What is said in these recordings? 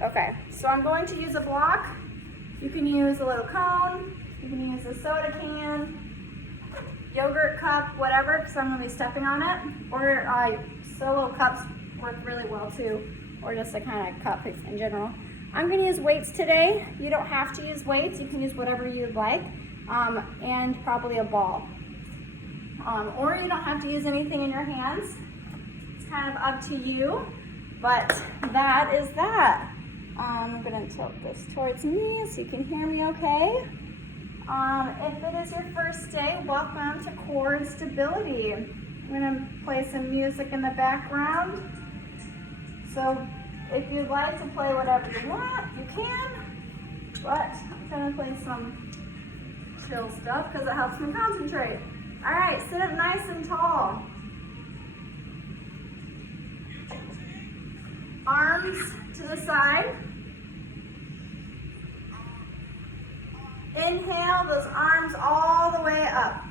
Okay, so I'm going to use a block. You can use a little cone, you can use a soda can, yogurt cup, whatever, because I'm going to be stepping on it. Or solo cups work really well too, or just a kind of cup in general. I'm going to use weights today. You don't have to use weights, you can use whatever you'd like, and probably a ball. Or you don't have to use anything in your hands. It's kind of up to you, but that is that. I'm going to tilt this towards me so you can hear me okay. If it is your first day, welcome to Core Instability. I'm going to play some music in the background. So if you'd like to play whatever you want, you can. But I'm going to play some chill stuff because it helps me concentrate. All right, sit up nice and tall. Arms to the side. Inhale those arms all the way up.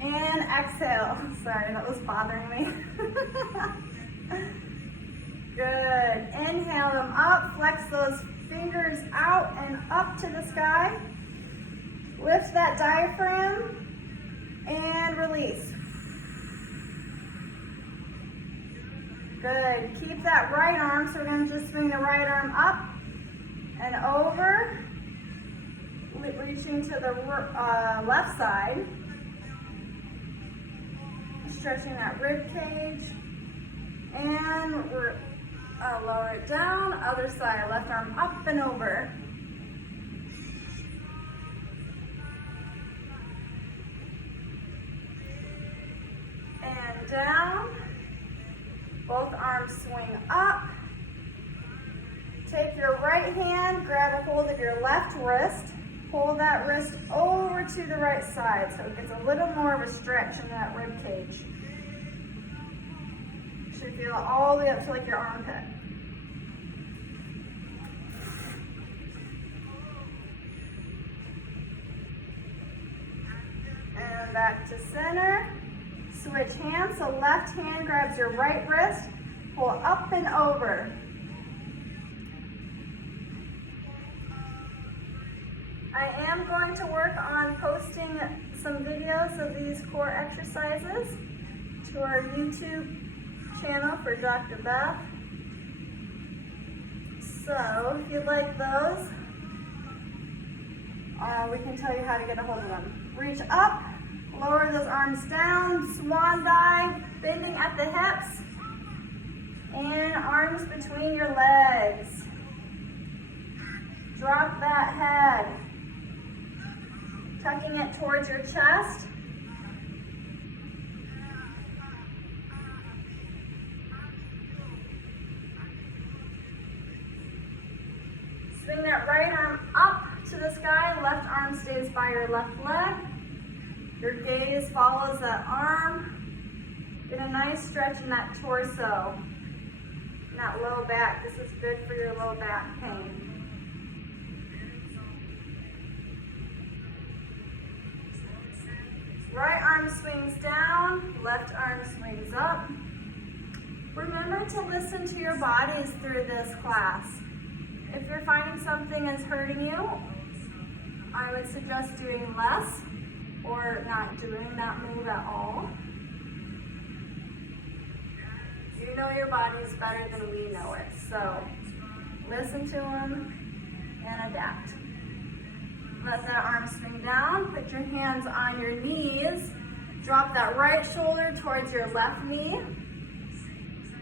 And exhale. Sorry, that was bothering me. Good. Inhale them up. Flex those fingers out and up to the sky. Lift that diaphragm and release. Good. Keep that right arm, so we're going to just swing the right arm up and over, reaching to the left side, stretching that rib cage, and lower it down, other side, left arm up and over. And down. Both arms swing up. Take your right hand, grab a hold of your left wrist. Pull that wrist over to the right side so it gets a little more of a stretch in that rib cage. You should feel it all the way up to like your armpit. And back to center. Switch hands, so left hand grabs your right wrist, pull up and over. I am going to work on posting some videos of these core exercises to our YouTube channel for Dr. Beth. So if you'd like those, we can tell you how to get a hold of them. Reach up. Lower those arms down, Swan Dive, bending at the hips, and arms between your legs. Drop that head, tucking it towards your chest. Swing that right arm up to the sky, left arm stays by your left leg. Your gaze follows that arm. Get a nice stretch in that torso, in that low back. This is good for your low back pain. Right arm swings down, left arm swings up. Remember to listen to your bodies through this class. If you're finding something is hurting you, I would suggest doing less or not doing that move at all. You know your bodies better than we know it, so listen to them and adapt. Let that arm swing down, put your hands on your knees, drop that right shoulder towards your left knee.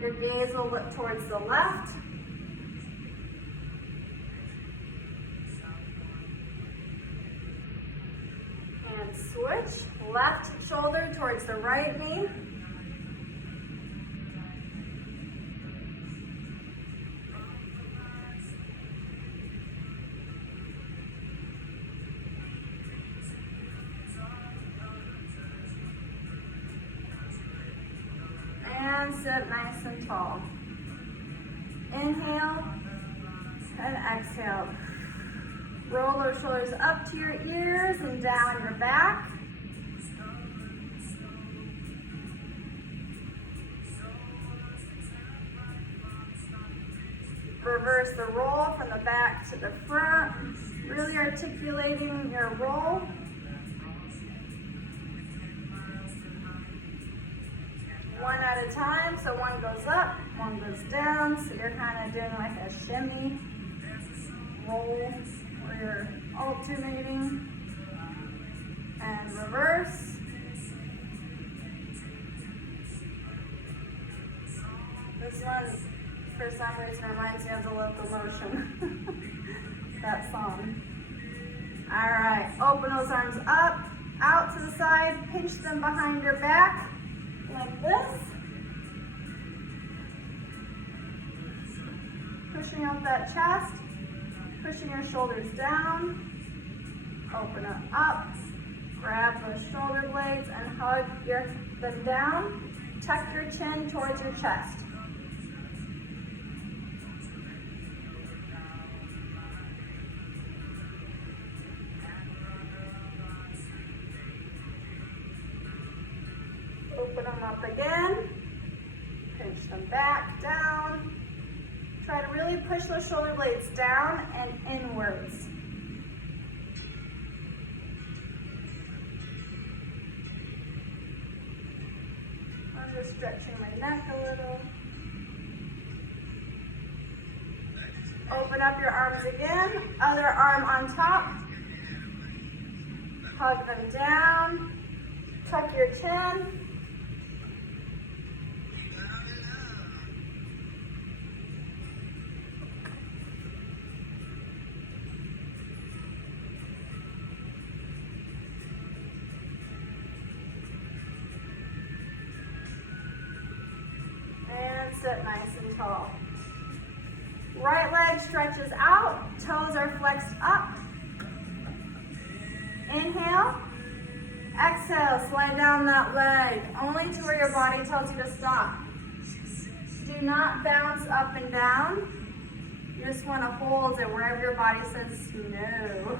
Your gaze will look towards the left. And switch, left shoulder towards the right knee. And sit nice and tall. Inhale and exhale. Roll those shoulders up to your ears and down your back. reverse the roll from the back to the front, really articulating your roll. One at a time, so one goes up, one goes down, so you're kind of doing like a shimmy roll where you're alternating, and reverse. This one, for some reason, reminds me of the Locomotion, that song. All right, open those arms up, out to the side, pinch them behind your back, like this. Pushing out that chest, pushing your shoulders down, open it up, grab those shoulder blades and hug them down, tuck your chin towards your chest. Open them up again, pinch them back, down. Try to really push those shoulder blades down and inwards. I'm just stretching my neck a little. Open up your arms again, other arm on top. Hug them down, tuck your chin. Sit nice and tall. Right leg stretches out, toes are flexed up. Inhale, exhale, slide down that leg, only to where your body tells you to stop. Do not bounce up and down. You just want to hold it wherever your body says no.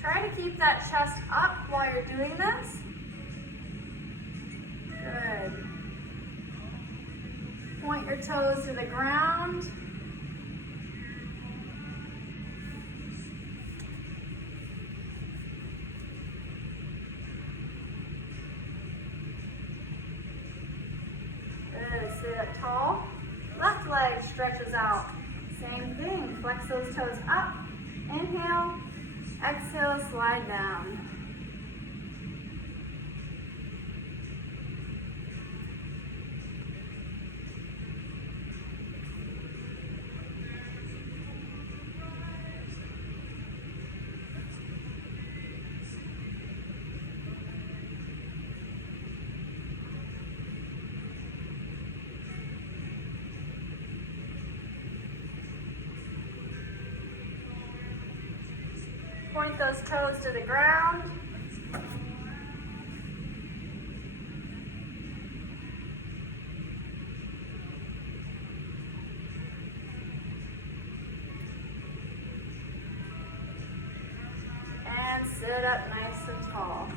Try to keep that chest up while you're doing this. Good. Point your toes to the ground. Good. Sit up tall. Left leg stretches out. Same thing. Flex those toes up. Inhale. Exhale, slide down. Point those toes to the ground. And sit up nice and tall.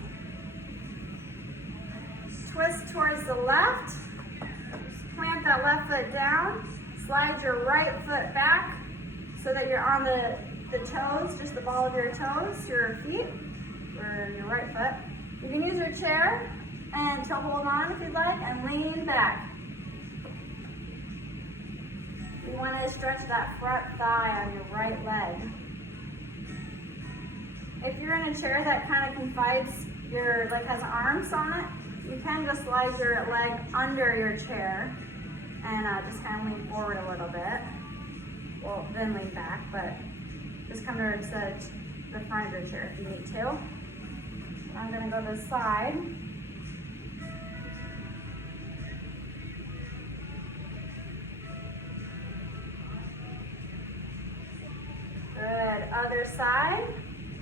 Twist towards the left. Plant that left foot down. Slide your right foot back so that you're on the toes, just the ball of your toes, your feet, or your right foot. You can use your chair and to hold on if you'd like, and lean back. You want to stretch that front thigh on your right leg. If you're in a chair that kind of confides your, like has arms on it, you can just slide your leg under your chair and just kind of lean forward a little bit. Well, then lean back, but just come to the front of your chair if you need to. I'm going to go to the side. Good. Other side.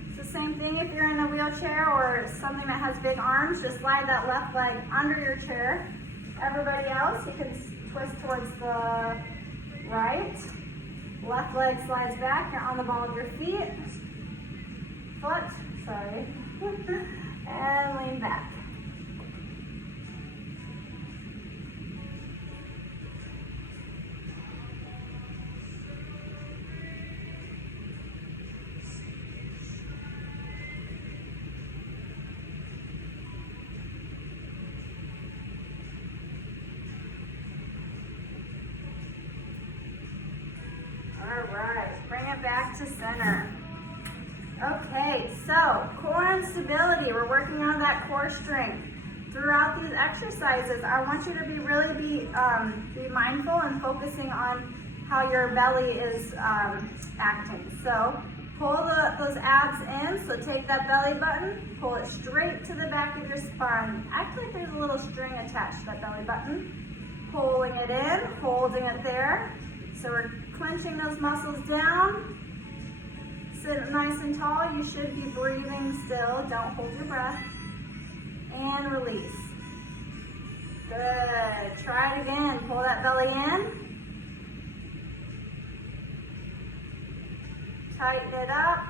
It's the same thing if you're in a wheelchair or something that has big arms. Just slide that left leg under your chair. Everybody else, you can twist towards the right. Left leg slides back, you're on the ball of your feet. Foot, sorry. And lean back. right back to center. Okay, so core and stability. We're working on that core strength. Throughout these exercises, I want you to really be mindful and focusing on how your belly is acting. So pull those abs in. So take that belly button, pull it straight to the back of your spine. Act like there's a little string attached to that belly button. Pulling it in, holding it there. So we're clenching those muscles down. Sit nice and tall. You should be breathing still. Don't hold your breath. And release. Good. Try it again. Pull that belly in. Tighten it up.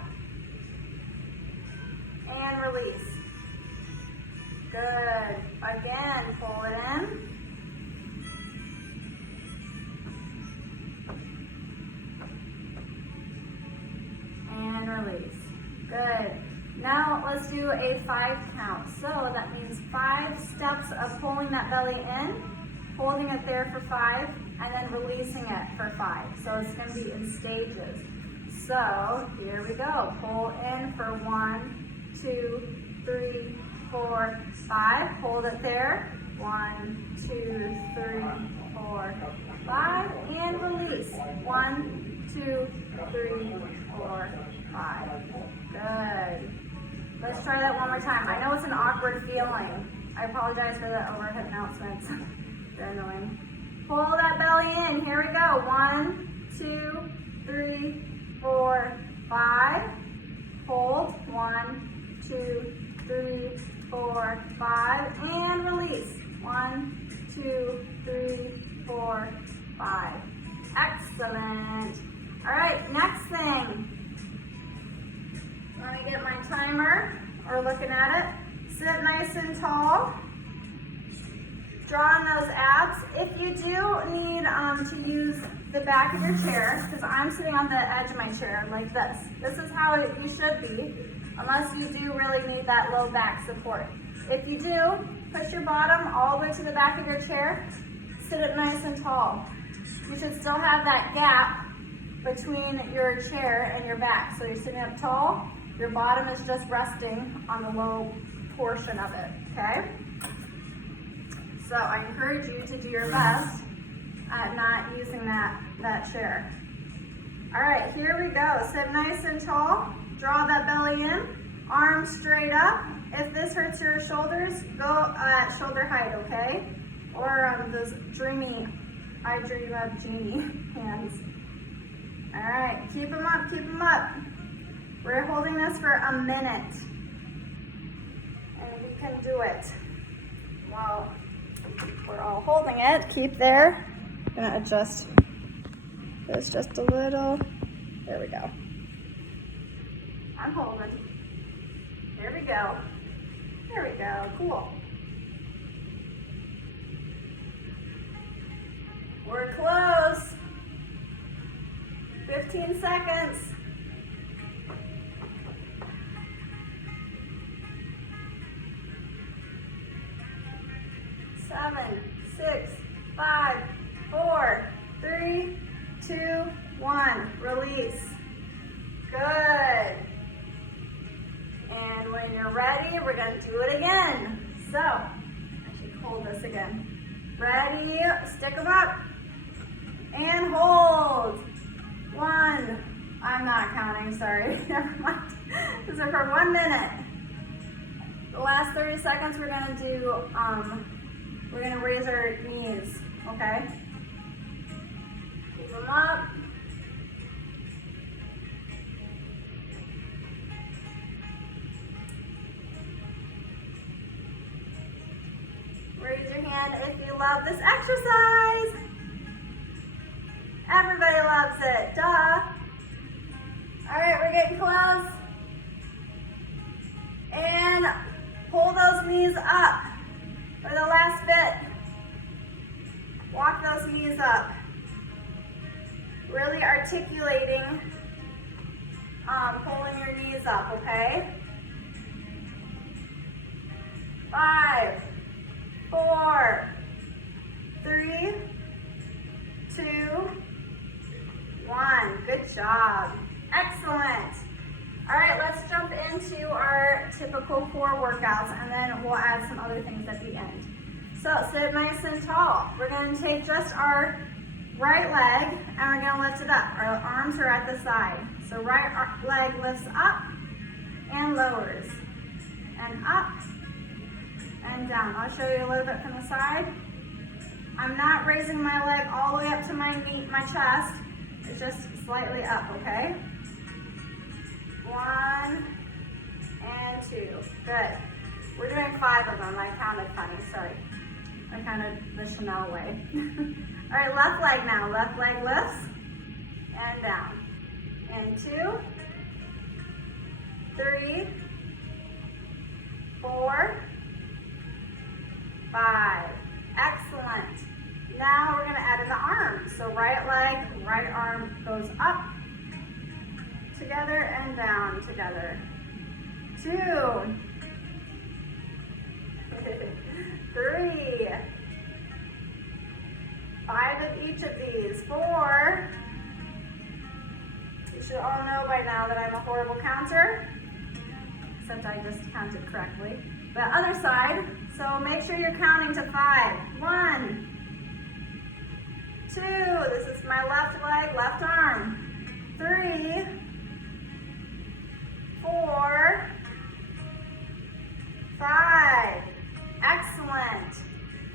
And release. Good. Again, pull it in. And release. Good. Now let's do a 5 count. So that means 5 steps of pulling that belly in, holding it there for 5, and then releasing it for 5. So it's going to be in stages. So here we go. Pull in for 1, 2, 3, 4, 5. Hold it there. 1, 2, 3, 4, 5. And release. 1, 2, 3, 4, 5. Good. Let's try that one more time. I know it's an awkward feeling. I apologize for the overhead announcements. They're annoying. Pull that belly in. Here we go. 1, 2, 3, 4, 5. Hold. 1, 2, 3, 4, 5. And release. 1, 2, 3, 4, 5. Excellent. All right, next thing. Let me get my timer, or looking at it. Sit nice and tall. Draw on those abs. If you do need to use the back of your chair, because I'm sitting on the edge of my chair like this. This is how you should be, unless you do really need that low back support. If you do, push your bottom all the way to the back of your chair. Sit it nice and tall. You should still have that gap between your chair and your back. So you're sitting up tall. Your bottom is just resting on the low portion of it, okay? So I encourage you to do your best at not using that chair. All right, here we go. Sit nice and tall. Draw that belly in. Arms straight up. If this hurts your shoulders, go at shoulder height, okay? Or those dreamy, I dream of genie hands. All right, keep them up, keep them up. We're holding this for a minute, and we can do it. While we're all holding it, keep there. I'm gonna adjust this just a little. There we go. I'm holding. There we go. There we go, cool. We're close. 15 seconds. 7, 6, 5, 4, 3, 2, 1. Release. Good. And when you're ready, we're going to do it again. So, actually hold this again. Ready? Stick them up. And hold. 1. I'm not counting, sorry. Never mind. These are for 1 minute. The last 30 seconds we're going to do, we're going to raise our knees, okay? Keep them up. Raise your hand if you love this exercise. Everybody loves it, duh. All right, we're getting close. And pull those knees up for the last bit. Walk those knees up. Really articulating, pulling your knees up, okay? 5, 4, 3, 2, 1. Good job. Excellent. All right, let's jump into our typical core workouts, and then we'll add some other things at the end. So sit nice and tall. We're going to take just our right leg, and we're going to lift it up. Our arms are at the side. So right leg lifts up and lowers, and up and down. I'll show you a little bit from the side. I'm not raising my leg all the way up to my knee, my chest. It's just slightly up, okay? 1 and 2. Good. We're doing 5 of them. I counted funny, sorry. I counted the Chanel way. All right, left leg now. Left leg lifts and down. And 2, 3, 4, 5. Excellent. Now we're going to add in the arms. So right leg, right arm goes up together and down together. 2, 3, 5 of each of these. 4. You should all know by now that I'm a horrible counter, except I just counted correctly. The other side, so make sure you're counting to 5. 1, 2, this is my left leg, left arm. 3, 4, 5. Excellent.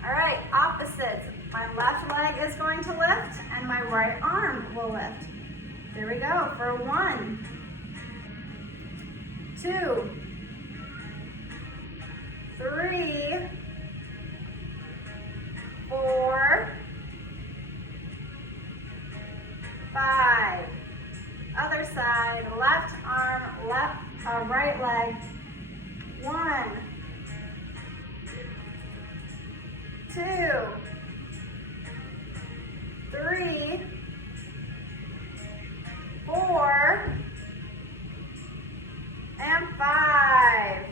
All right, opposites. My left leg is going to lift, and my right arm will lift. There we go for 1, 2, 3, 4, 5. Other side, left arm, right leg. 1, 2, 3, 4, and 5.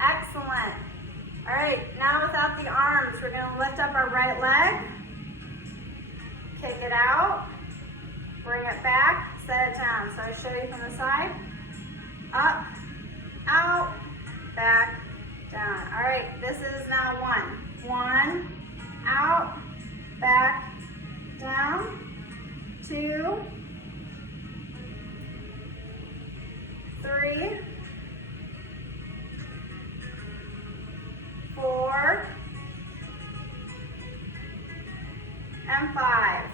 Excellent. All right, now without the arms, we're going to lift up our right leg, kick it out, bring it back, set it down. So I'll show you from the side. Up, out, back, down. All right, this is now 1. 1, out, back, down. 2, 3, 4, and 5.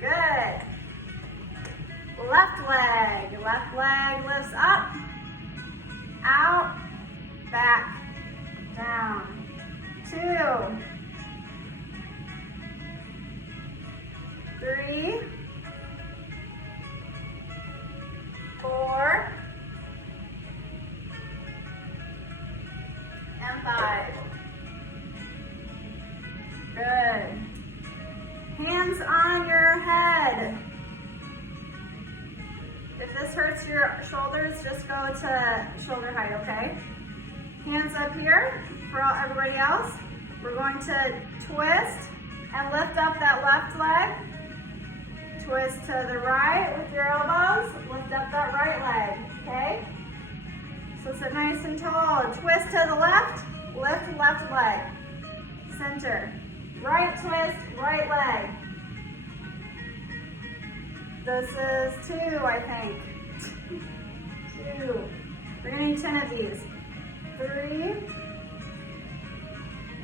Good. Left leg lifts up, out, back, down. 2, 3, 4, and 5. Good. Hands on your head. If this hurts your shoulders, just go to shoulder height, okay? Hands up here for everybody else. We're going to twist and lift up that left leg. Twist to the right with your elbows. Lift up that right leg, okay? So sit nice and tall. Twist to the left. Lift left leg. Center. Right twist, right leg. This is 2, I think. 2. We're going to need 10 of these. 3.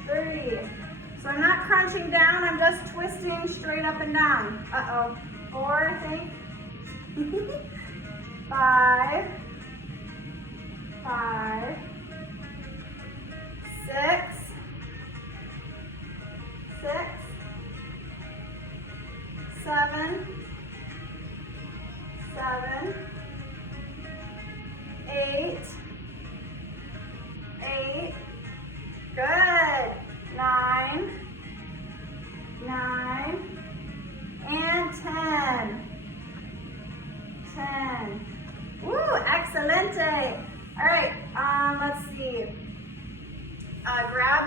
3. So I'm not crunching down, I'm just twisting straight up and down. Uh-oh. 4, I think. 5. 5. 6. 6. 7. 7. 8. 8. Good. 9. 9. And 10. 10. Woo, excelente. All right, let's see. Grab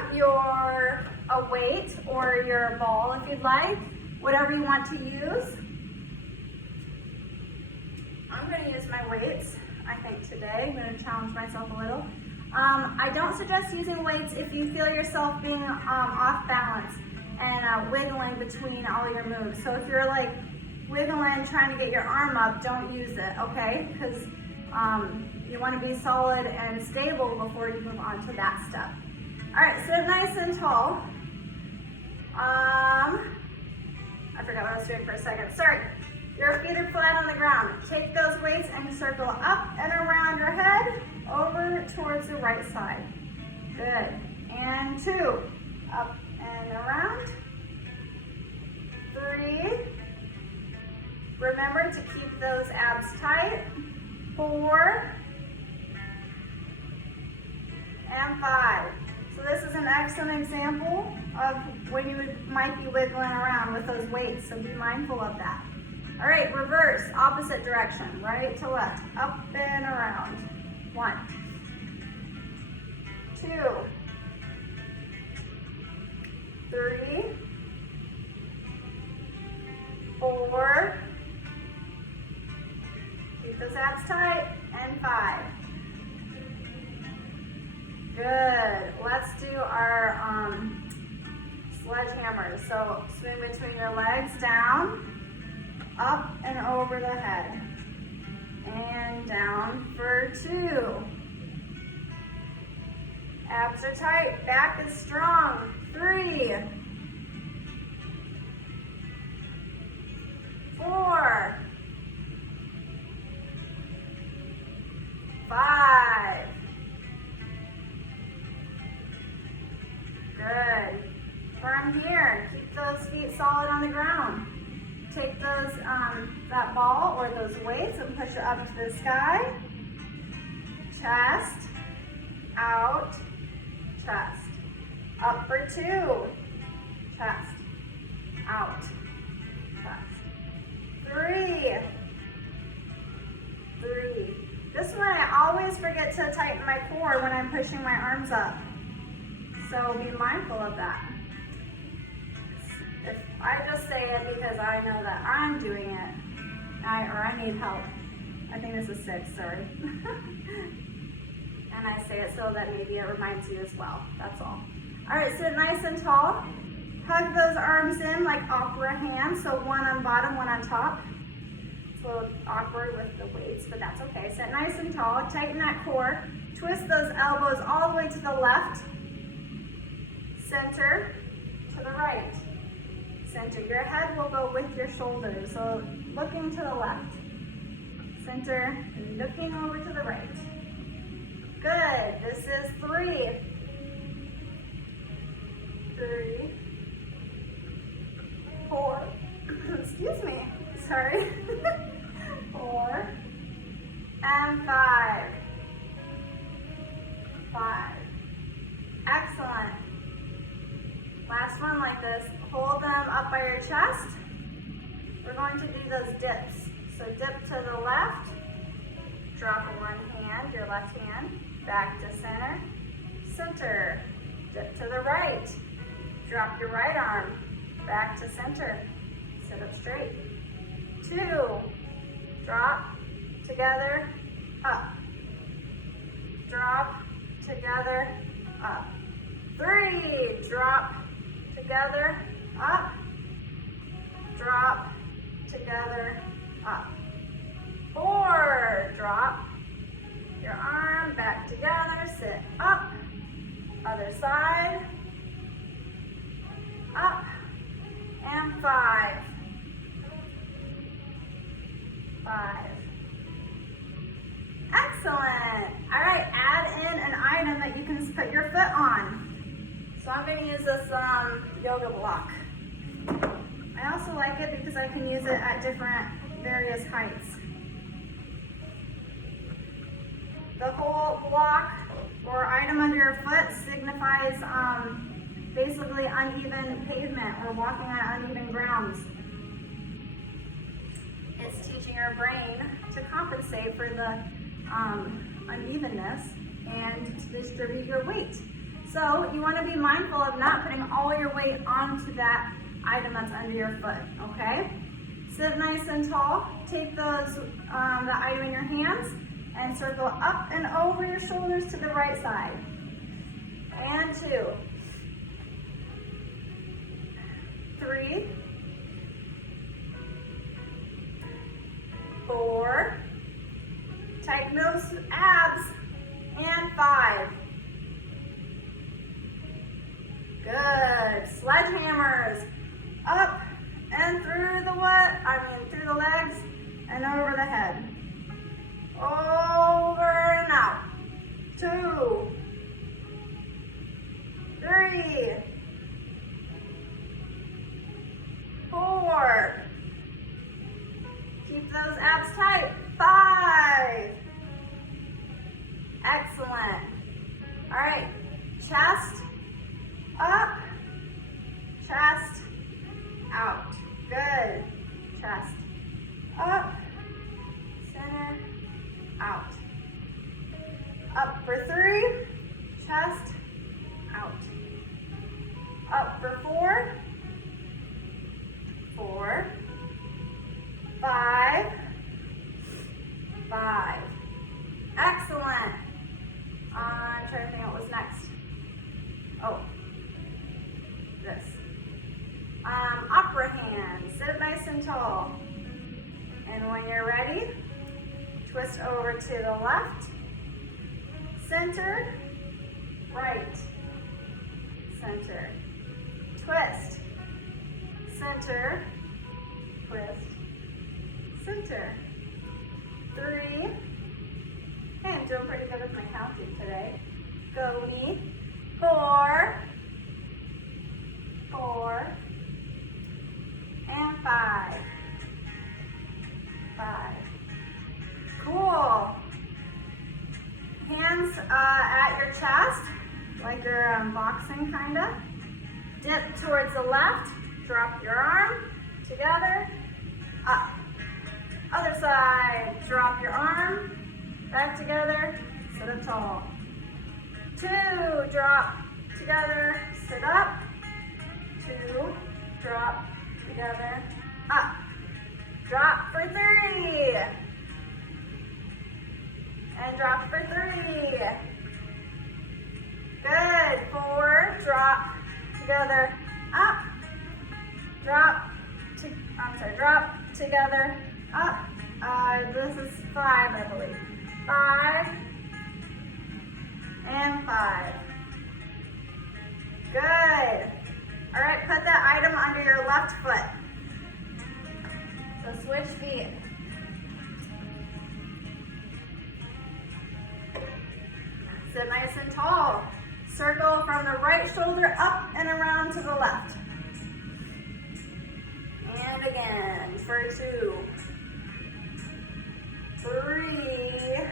a weight or your ball if you'd like, whatever you want to use. I'm going to use my weights, I think, today. I'm going to challenge myself a little. I don't suggest using weights if you feel yourself being off balance and wiggling between all your moves. So if you're like wiggling, trying to get your arm up, don't use it, okay? Because you want to be solid and stable before you move on to that step. All right, sit nice and tall. I forgot what I was doing for a second. Sorry. Your feet are flat on the ground. Take those weights and circle up and around your head, over towards the right side. Good. And 2. Up and around. 3. Remember to keep those abs tight. 4. And 5. So this is an excellent example of when you might be wiggling around with those weights, so be mindful of that. All right, reverse, opposite direction, right to left, up and around. 1, 2, 3, 4, keep those abs tight, and 5. Good. Let's do our sledgehammers. So swing between your legs, down, up and over the head, and down for 2. Abs are tight, back is strong. 3, 4, 5. Good. From here, keep those feet solid on the ground. Take those, that ball or those weights and push it up to the sky. Chest, out, chest. Up for 2. Chest, out, chest. 3. 3. This one I always forget to tighten my core when I'm pushing my arms up. So be mindful of that. If I just say it because I know that I'm doing it, or I need help. I think this is 6, sorry. And I say it so that maybe it reminds you as well, that's all. All right, sit nice and tall. Hug those arms in like opera hands, so one on bottom, one on top. It's a little awkward with the weights, but that's okay. Sit nice and tall, tighten that core. Twist those elbows all the way to the left. Center to the right. Center. Your head will go with your shoulders, so looking to the left. Center and looking over to the right. Good. This is 3. 3, 4. Excuse me. Sorry. 4 and 5. 5. Excellent. Last one like this. Hold them up by your chest. We're going to do those dips. So dip to the left, drop one hand, your left hand, back to center, center. Dip to the right, drop your right arm, back to center, sit up straight. 2, drop, together, up. Drop, together, up. 3, drop, together, up, drop, together, up. 4, drop, your arm back together, sit up, other side, up, and 5. 5. Excellent. All right, add in an item that you can put your foot on. So I'm going to use this yoga block. I also like it because I can use it at different various heights. The whole block or item under your foot signifies basically uneven pavement or walking on uneven grounds. It's teaching your brain to compensate for the unevenness and to distribute your weight. So you want to be mindful of not putting all your weight onto that item that's under your foot, okay? Sit nice and tall. Take those, the item in your hands and circle up and over your shoulders to the right side. And 2, 3, 4, tighten those abs, and 5. Good. Sledgehammers. Up and through the through the legs and over the head. Over and out. 2, 3, 4. Keep those abs tight. 5. Excellent. All right, chest up, chest out. Good. Chest up, center, out. Up for 3, chest out. Up for 4, 4, 5, 5. Excellent. I'm trying to think what was next. Oh, this. Opera hand. Sit nice and tall. And when you're ready, twist over to the left, center, right, center, twist, center, twist, center. 3. Hey, I'm doing pretty good with my counting today. Go me. 4, 4, and 5. 5. Cool. Hands at your chest, like you're boxing kinda. Dip towards the left, drop your arm, together, up. Other side, drop your arm, back together, sit up tall. 2, drop, together, sit up. 2, drop, together, up. Drop for 3. And drop for 3. Good. 4, drop, together, up. Drop, drop, together, up. This is 5, I believe. 5 and 5. Good. All right, put that item under your left foot. So switch feet. Sit nice and tall. Circle from the right shoulder up and around to the left. And again for 2, 3,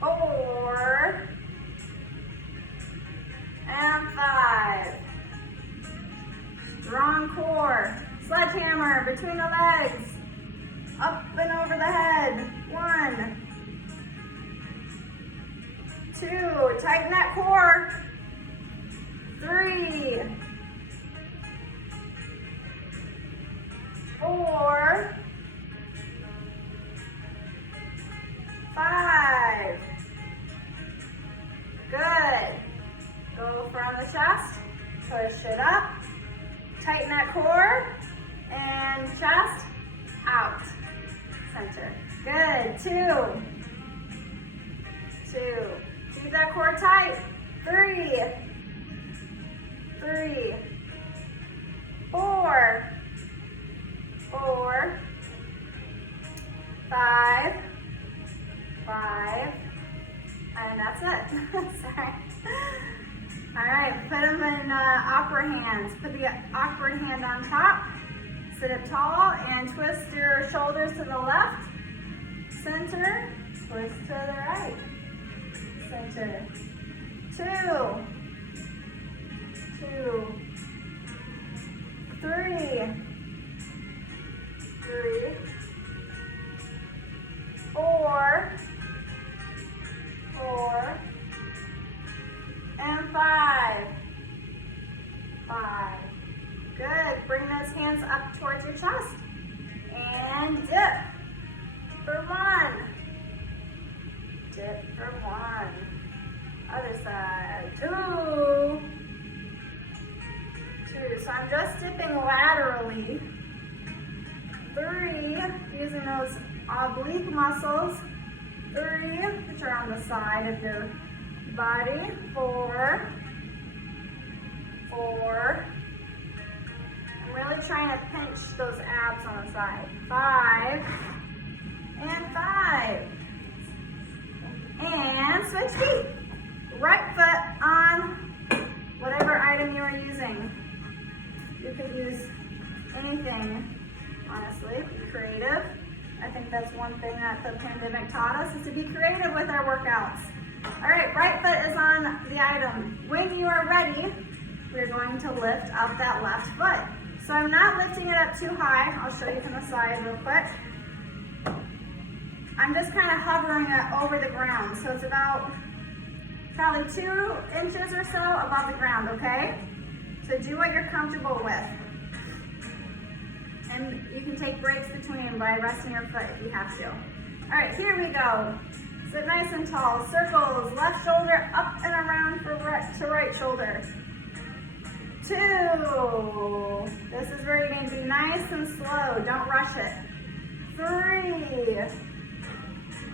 4, and 5. Strong core. Sledgehammer between the legs. Up and over the head. 1, 2, tighten that core. 3, 4, 5. Good. Go from the chest, push it up, tighten that core, and chest, out, center. Good. 2, 2. Keep that core tight. 3, 3, 4, 4, 5, 5, and that's it. Sorry. All right, put them in opera hands. Put the opera hand on top. Sit up tall and twist your shoulders to the left. Center, twist to the right. Center. 2, 2, 3, 3, 4, 4, and 5. 5. Good. Bring those hands up towards your chest. those oblique muscles. 3, which are on the side of your body. 4, 4. I'm really trying to pinch those abs on the side. 5, and 5. And switch feet. Right foot on whatever item you are using. You could use anything, honestly. Be creative. I think that's one thing that the pandemic taught us, is to be creative with our workouts. All right, right foot is on the item. When you are ready, we're going to lift up that left foot. So I'm not lifting it up too high. I'll show you from the side real quick. I'm just kind of hovering it over the ground. So it's about probably 2 inches or so above the ground, okay? So do what you're comfortable with. And you can take breaks between by resting your foot if you have to. All right, here we go. Sit nice and tall. Circles, left shoulder up and around for to right shoulder. 2. This is where you're going to be nice and slow. Don't rush it. 3.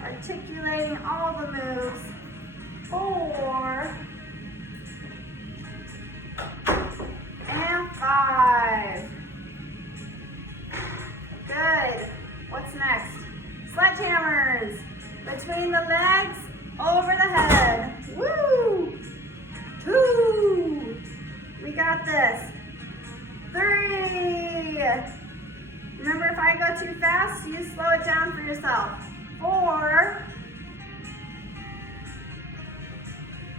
Articulating all the moves. 4. And 5. Good. What's next? Sledgehammers. Between the legs, over the head. Woo! 2. We got this. 3. Remember, if I go too fast, you slow it down for yourself. 4.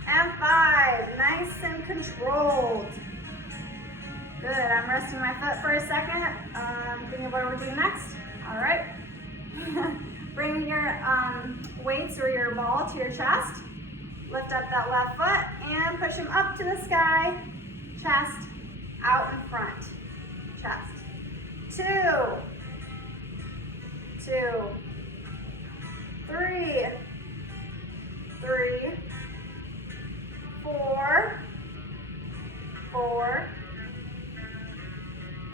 And 5. Nice and controlled. Good. I'm resting my foot for a second. Thinking what we're doing next. All right. Bring your weights or your ball to your chest. Lift up that left foot and push them up to the sky. Chest out in front. Chest. 2. 2. 3. 3. 4. 4.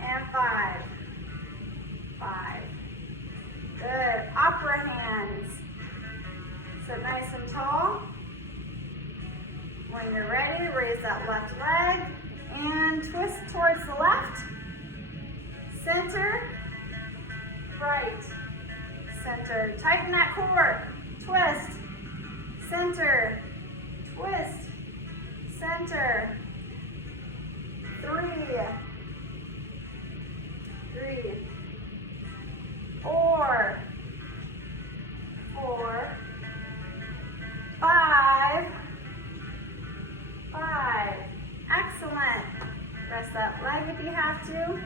And 5. 5. Good. Opera hands. Sit nice and tall. When you're ready, raise that left leg and twist towards the left. Center. Right. Center. Tighten that core. Twist. Center. Twist. Center. 3. 3. 4. 4. 5. 5. Excellent. Rest that leg if you have to.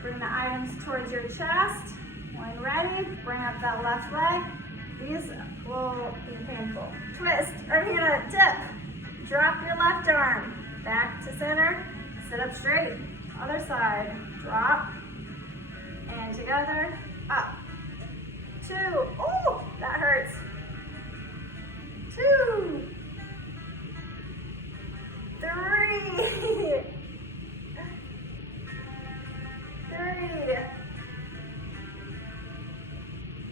Bring the items towards your chest. When ready, bring up that left leg. These will be painful. Twist, or you're gonna dip. Drop your left arm. Back to center. Sit up straight. Other side. Drop. And together. Up. 2. Oh, that hurts. 2. 3. 3.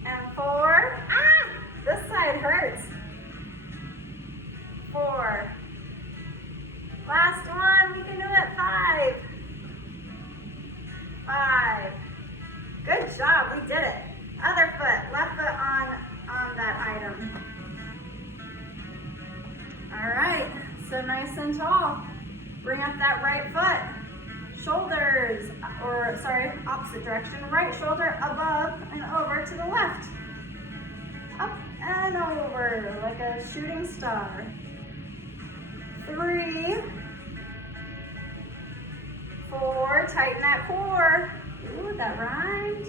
And 4. Ah, this side hurts. 4. Last one, we can do it. 5. 5. Good job, we did it. Other foot, left foot on that item. All right, so nice and tall. Bring up that right foot. Shoulders, or sorry, opposite direction. Right shoulder above and over to the left. Up and over, like a shooting star. 3. 4, tighten that core. Ooh, that rhymed.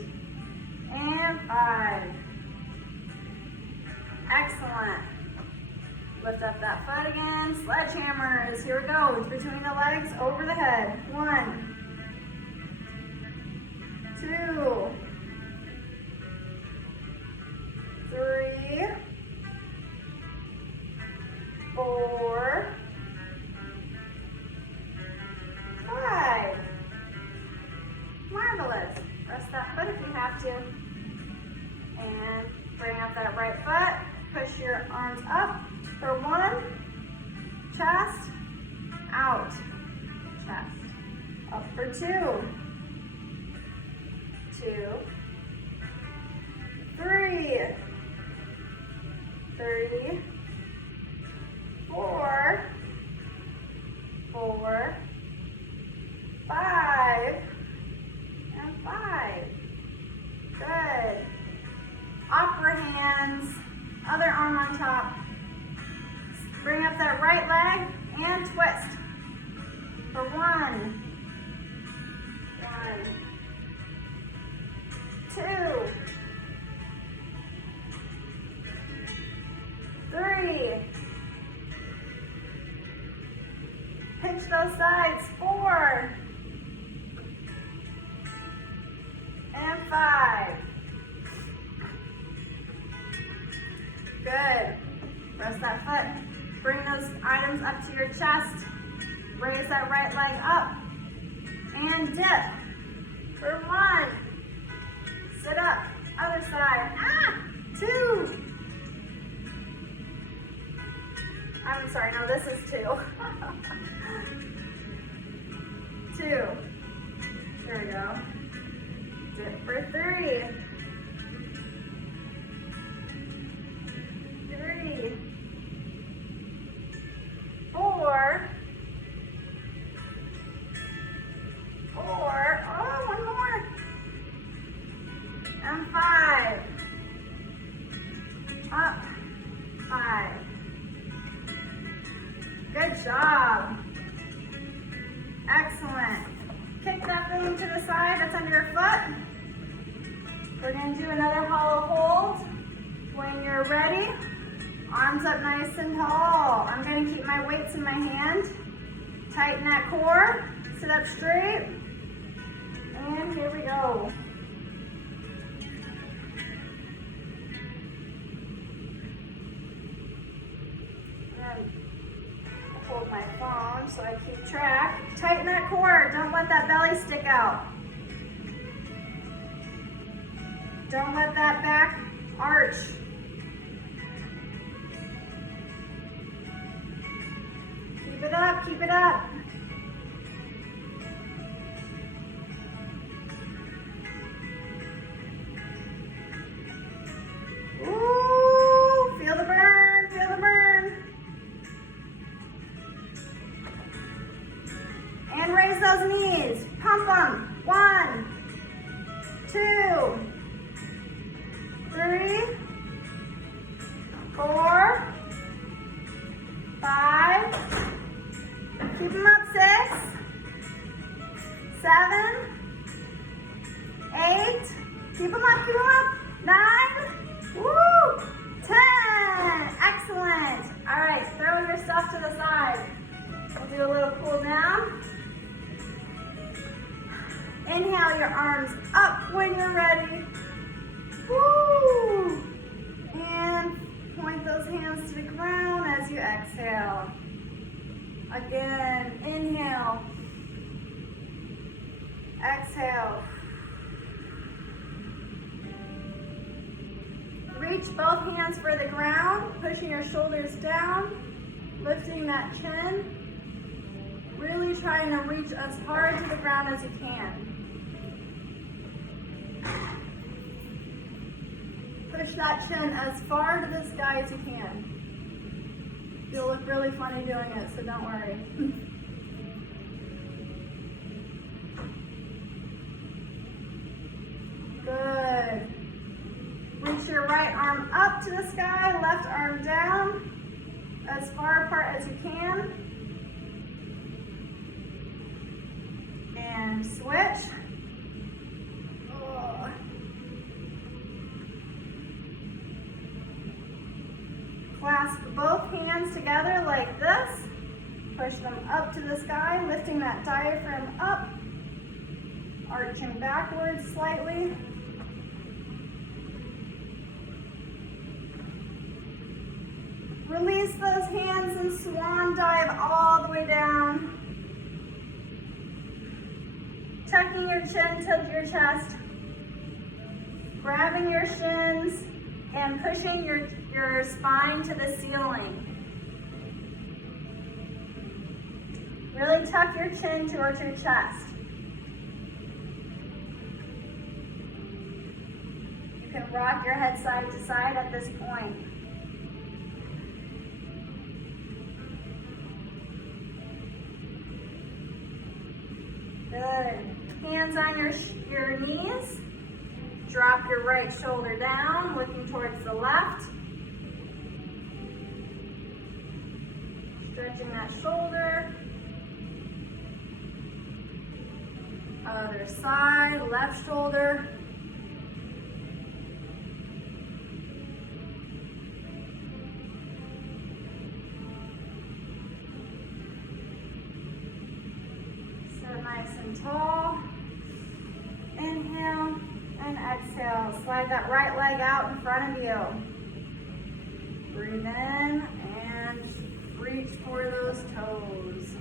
And 5. Excellent. Lift up that foot again. Sledgehammers. Here we go. It's between the legs, over the head. 1. 2. 3. 4. 5. Marvelous. Rest that foot if you have to. arms up for 1, chest, out, chest, up for 2, 2, 3, 3, 4, 4, 5, and 5. Good. Opera hands, other arm on top. Bring up that right leg and twist. For 1, 2, 3. Pinch those sides. 4 and 5. Good. Rest that foot. Bring those items up to your chest. Raise that right leg up. And dip. For 1. Sit up. Other side. 2. I'm sorry, no, this is 2. 2. There we go. Dip for 3. 3. 4. 4. Oh, one more. And 5. Up. 5. Good job. Excellent. Kick that thing to the side that's under your foot. We're going to do another hollow hold. When you're ready, arms up nice and tall. I'm going to keep my weights in my hand. Tighten that core. Sit up straight. And here we go. Hold my phone so I keep track. Tighten that core. Don't let that belly stick out. Don't let that back arch. Keep it up, keep it up. Ooh, feel the burn, feel the burn. And raise those knees. Pump them. 1, 2, 3, 4, 5. Keep them up. 6, 7, 8. Keep them up. Keep them up. 9. Woo! 10. Excellent. All right. Throw your stuff to the side. We'll do a little cool down. Inhale your arms up when you're ready. Woo! And point those hands to the ground as you exhale. Again, inhale. Exhale. Reach both hands for the ground, pushing your shoulders down, lifting that chin. Really trying to reach as hard to the ground as you can. Push that chin as far to the sky as you can. You'll look really funny doing it, so don't worry. Good. Reach your right arm up to the sky, left arm down, as far apart as you can. And switch. Oh. Clasp both hands together like this. Push them up to the sky, lifting that diaphragm up, arching backwards slightly. Release those hands and swan dive all the way down. Tucking your chin to your chest. Grabbing your shins and pushing your your spine to the ceiling. Really tuck your chin towards your chest. You can rock your head side to side at this point. Good. Hands on your knees. Drop your right shoulder down, looking towards the left. Stretching that shoulder. Other side, left shoulder. Sit nice and tall. Inhale and exhale. Slide that right leg out in front of you. Breathe in and reach for those toes.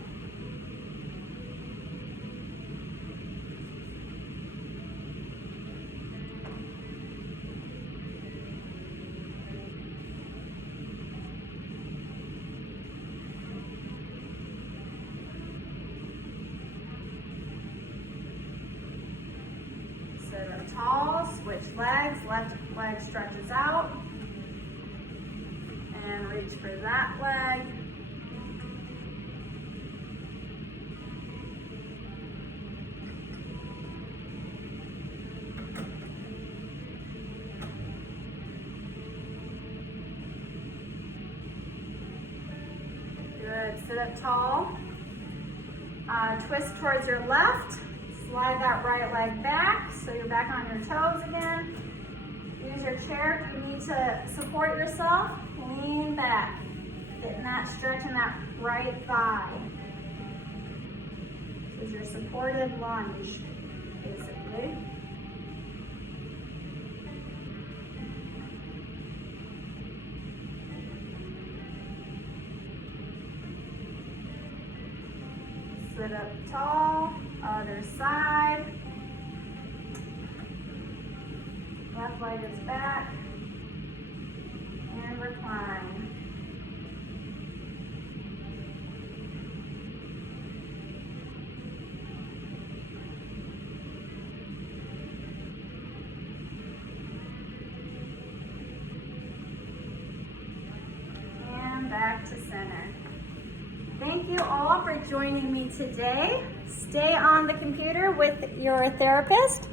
Sit up tall, switch legs, left leg stretches out, and reach for that leg. Good, sit up tall, twist towards your left. Slide that right leg back so you're back on your toes again. Use your chair if you need to support yourself. Lean back. Getting that stretch in that right thigh. This is your supported lunge, basically. Sit up tall. Other side. Left leg is back. And recline. And back to center. Thank you all for joining me today. Stay on the computer with your therapist,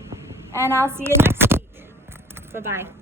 and I'll see you next week. Bye-bye.